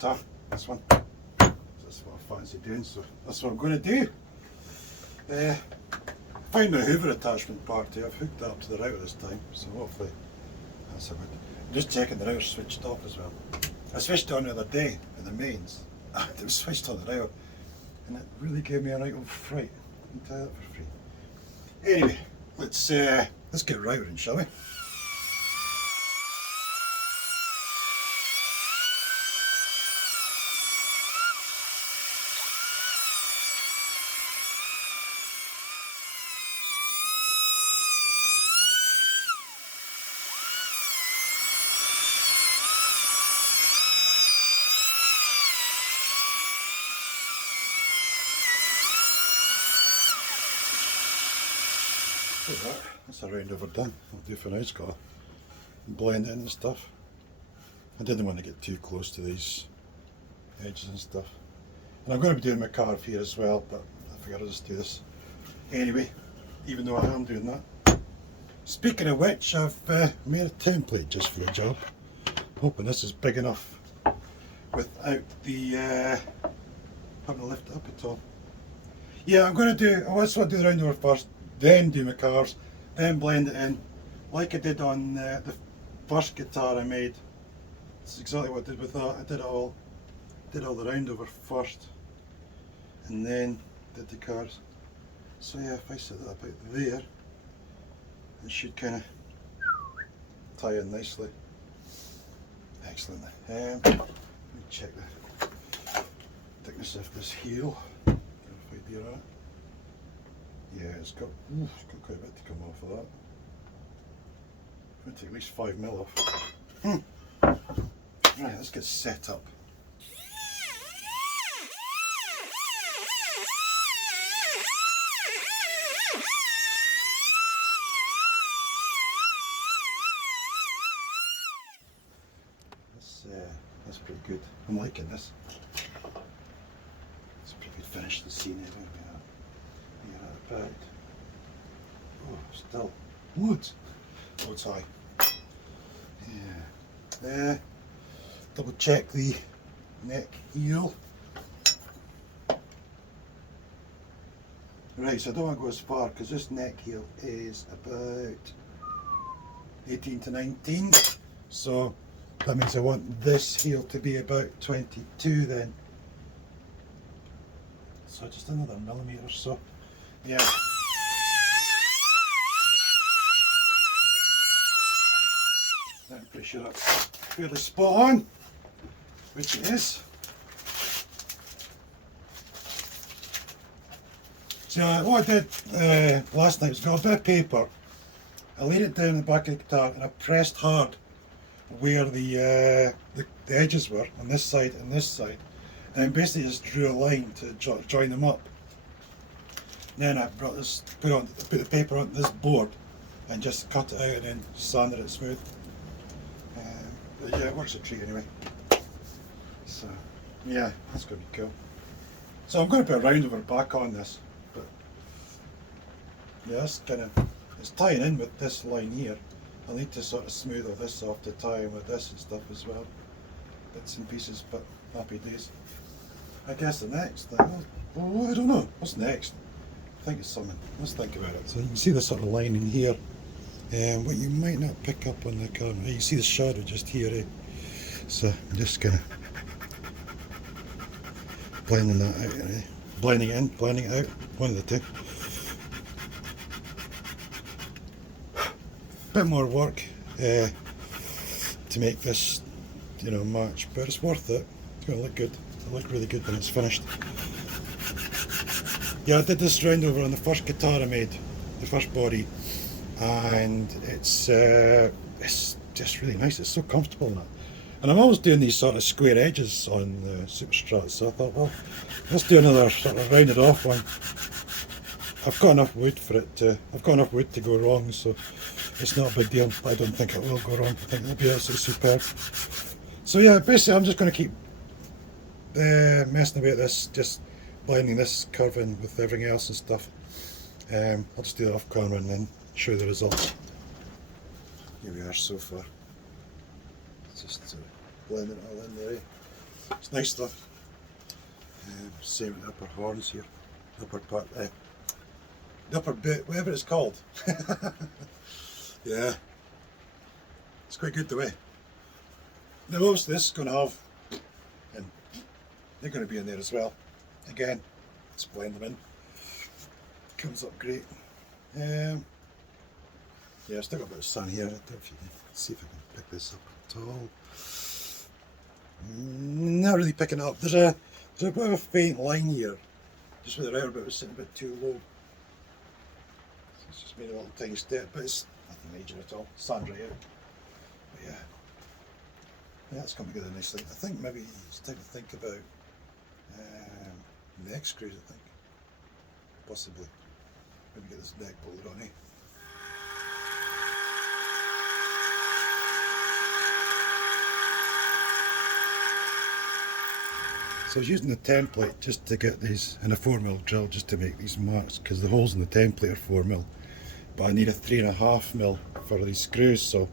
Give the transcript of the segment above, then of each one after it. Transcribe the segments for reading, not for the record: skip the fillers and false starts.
guitar, this one. That's what I fancy doing, so that's what I'm going to do. Find my Hoover attachment part here. I've hooked that up to the router this time, so hopefully that's a good. I'm just checking the router switched off as well. I switched it on the other day in the mains, and it was switched on the router, and it really gave me a right old fright. I can tell you that for free. Anyway, let's get routing, shall we? That's a round overdone. I'll do for now. It's got to blend in and stuff. I didn't want to get too close to these edges and stuff. And I'm going to be doing my carve here as well, but I figured I'll just do this anyway, even though I am doing that. Speaking of which, I've made a template just for the job. Hoping this is big enough without the having to lift it up at all. Yeah, I'm going to do, I just want to do the round over first, then do my carves, then blend it in like I did on the first guitar I made. That's exactly what I did with that. I did all the round over first and then did the carves. So yeah, if I set that about there, it should kind of tie in nicely. Excellent. Let me check the thickness of this heel. Get a idea on it. Yeah, it's got quite a bit to come off of that. I'm going to take at least 5 mil off. Right, let's get set up. That's pretty good. I'm liking this. It's a pretty good finish to the scene here. Back. Oh, still loads high. Yeah. Double check the neck heel. Right, so I don't want to go as far because this neck heel is about 18 to 19. So that means I want this heel to be about 22 then. So just another millimetre or so. Yeah. I'm pretty sure that's fairly spot on, which it is. So what I did last night was got a bit of paper. I laid it down the back of the guitar and I pressed hard where the edges were on this side and this side, and then basically just drew a line to join them up. Then I brought this, put the paper on this board and just cut it out and then sanded it smooth. But yeah, it works a treat anyway. So yeah, that's going to be cool. So I'm going to put a round over back on this, but yeah, it's tying in with this line here. I'll need to sort of smooth all this off to tie in with this and stuff as well. Bits and pieces, but happy days. I guess the next thing, I don't know, what's next? I think it's something. Let's think about it. So you can see the sort of line in here, and what you might not pick up on the camera, you can see the shadow just here. So I'm just kind of blending that out. Blending in, blending it out, one of the two. Bit more work to make this, match, but it's worth it. It's going to look good. It'll look really good when it's finished. Yeah, I did this round over on the first guitar I made, the first body, and it's just really nice. It's so comfortable now. And I'm always doing these sort of square edges on the Super Strats, so I thought, well, let's do another sort of rounded off one. I've got enough wood to go wrong, so it's not a big deal. I don't think it will go wrong. I think it'll be absolutely superb. So yeah, basically I'm just going to keep messing away at this, just blending this curve in with everything else and stuff. I'll just do that off camera and then show you the results. Here we are so far. Just blend it all in there. It's nice stuff. Same with the upper horns here. The upper part, the upper bit, whatever it's called. Yeah, it's quite good the way. Now obviously this is going to have, and they're going to be in there as well. Again, let's blend them in. Comes up great. Yeah, I've still got a bit of sun here. I don't know if you can see if I can pick this up at all. Not really picking up. There's a bit of a faint line here, just where the outer bit was sitting a bit too low. So it's just made a little tiny step, but it's nothing major at all. Sand right out. But yeah, that's come together nicely. I think maybe it's time to think about neck screws. I think possibly maybe get this neck bolted on. So I was using the template just to get these, and a 4mm drill just to make these marks, because the holes in the template are 4mm, but I need a 3.5mm for these screws. So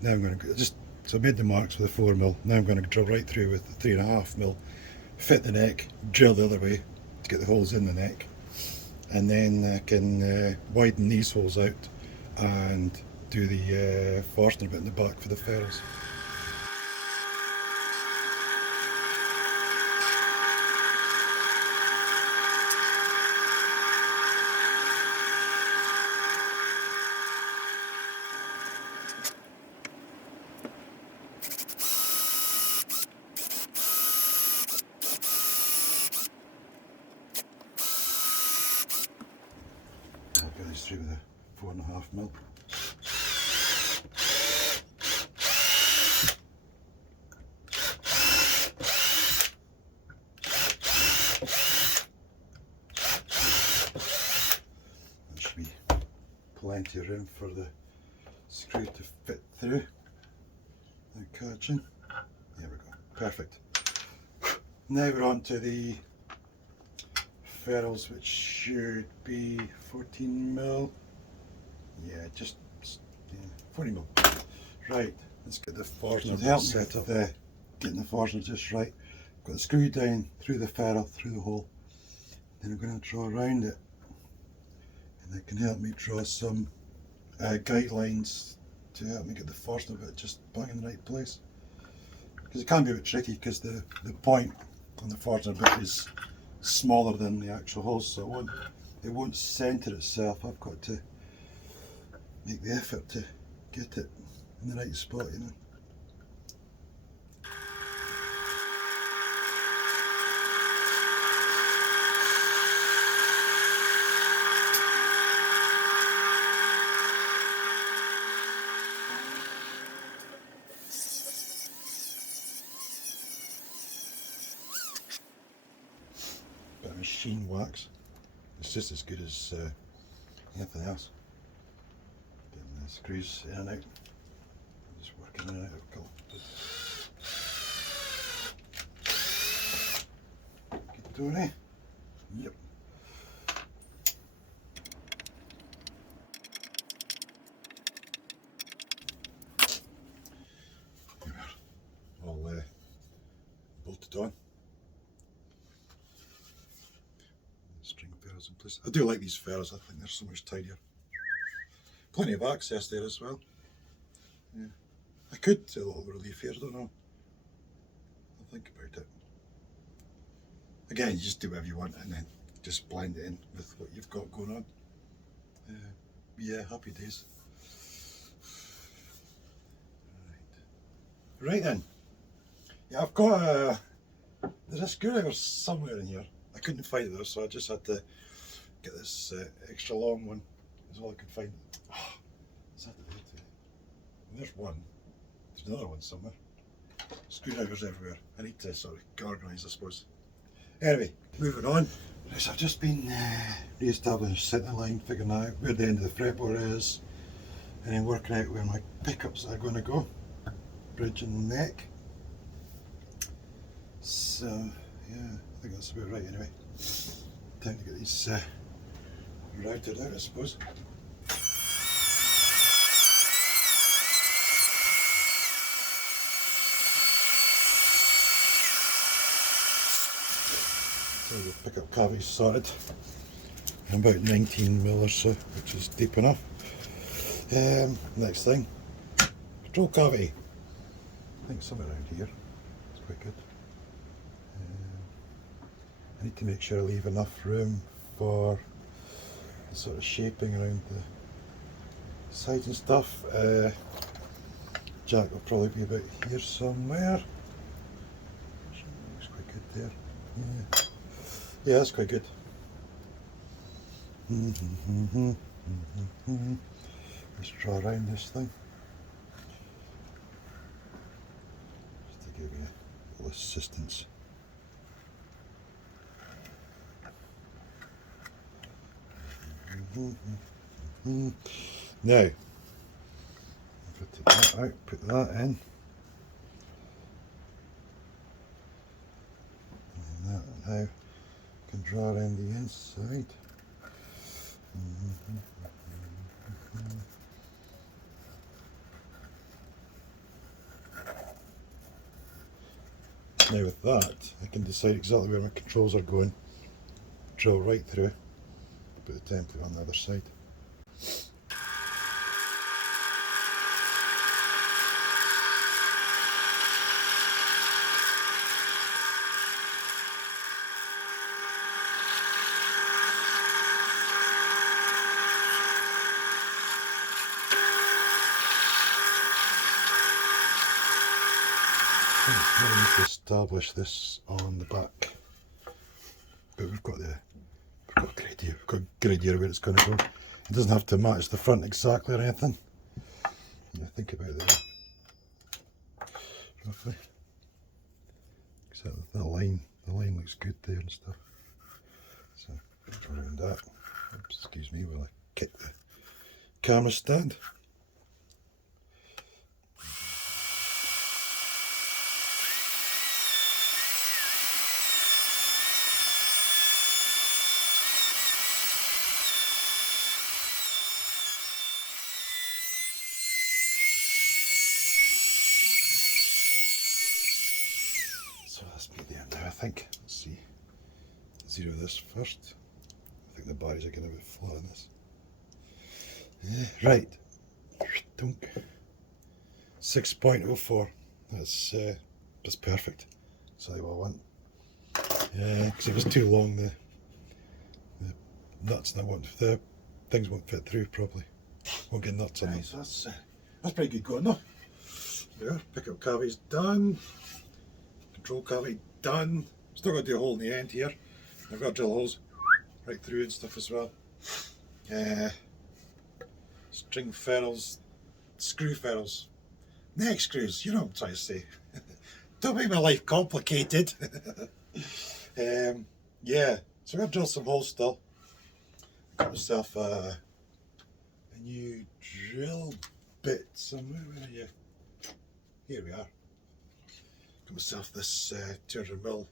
now I'm going to so I made the marks with a 4mm. Now I'm going to drill right through with the 3.5mm, fit the neck, drill the other way to get the holes in the neck, and then I can widen these holes out and do the Forstner bit in the back for the ferrules. I'll get these through with a 4.5mm. There should be plenty of room for the screw to fit through without catching. There we go, perfect. Now we're on to the ferrules, which should be 14mm. Yeah, just 40mm. Right, let's get the Forstner set up. Getting the Forstner just right. Got the screw down through the ferrule, through the hole. Then I'm going to draw around it, and that can help me draw some guidelines to help me get the Forstner bit just back in the right place. Because it can be a bit tricky, because the point on the Forstner bit is smaller than the actual hole, so it won't centre itself. I've got to make the effort to get it in the right spot, you know. Bit of machine wax. It's just as good as anything else. Getting the screws in and out. Just working in and out of a couple. Keep doing it. Yep. There we are. All bolted on. String ferrules in place. I do like these ferrules. I think they're so much tidier. Plenty of access there as well. Yeah. I could do a little relief here, I don't know. I'll think about it. Again, you just do whatever you want and then just blend it in with what you've got going on. Yeah, happy days. Right then. Yeah, I've got there's a screwdriver somewhere in here. I couldn't find it though, so I just had to get this extra long one. That's all I could find. Oh, is that the way to? There's one. There's another one somewhere. Screwdrivers everywhere. I need to sort of organise, I suppose. Anyway, moving on. Right, so I've just been re-establishing centre line, figuring out where the end of the fretboard is, and then working out where my pickups are going to go. Bridge and neck. So, yeah, I think that's about right anyway. Time to get these routed out, I suppose. So the pickup cavity's sorted. I'm about 19mm or so, which is deep enough. Next thing, control cavity. I think somewhere around here. It's quite good. I need to make sure I leave enough room for the sort of shaping around the sides and stuff. Jack will probably be about here somewhere. Looks quite good there. Yeah, that's quite good. Let's draw around this thing. Just to give you a little assistance. Now, take that out, put that in. And that now can draw around the inside. Now with that, I can decide exactly where my controls are going, drill right through, put the template on the other side. I need to establish this on the back, but we've got a good idea. We've got a good idea where it's going to go. It doesn't have to match the front exactly or anything. Yeah, think about that roughly. So the line looks good there and stuff. So around that. Oops, excuse me while I kick the camera stand. So that's me there now, I think. Let's see. Zero this first. I think the bodies are getting a bit flat on this. Right. Dunk. 6.04. That's perfect. That's what I want. Because if it's too long, the nuts and the things won't fit through properly. Won't get nuts in. Right, so that's pretty good going, though. There, pickup cavity's done. Control cavity done. Still got to do a hole in the end here. I've got to drill holes right through and stuff as well. String ferrules, screw ferrules, neck screws, you know what I'm trying to say. Don't make my life complicated. Yeah, so I'm going to drill some holes still. Got myself a new drill bit somewhere. Where are you? Here we are. Got myself this 200mm,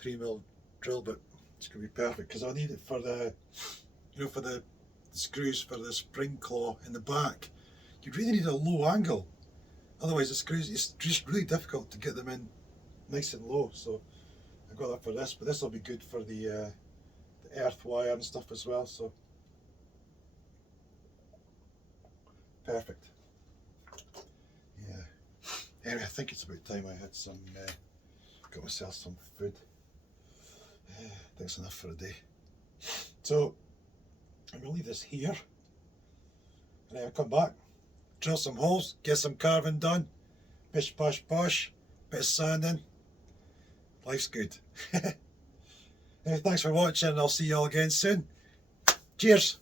3mm drill bit. It's going to be perfect because I need it for the, for the screws for the spring claw in the back. You really need a low angle, otherwise the screws, it's just really difficult to get them in nice and low. So I've got that for this, but this will be good for the earth wire and stuff as well. So perfect. Yeah. Anyway, I think it's about time I had some, got myself some food. I think it's enough for a day. So I'm going to leave this here, and then I'll come back, drill some holes, get some carving done, bish bosh bosh, bit of sanding. Life's good. Anyway, thanks for watching, and I'll see you all again soon. Cheers!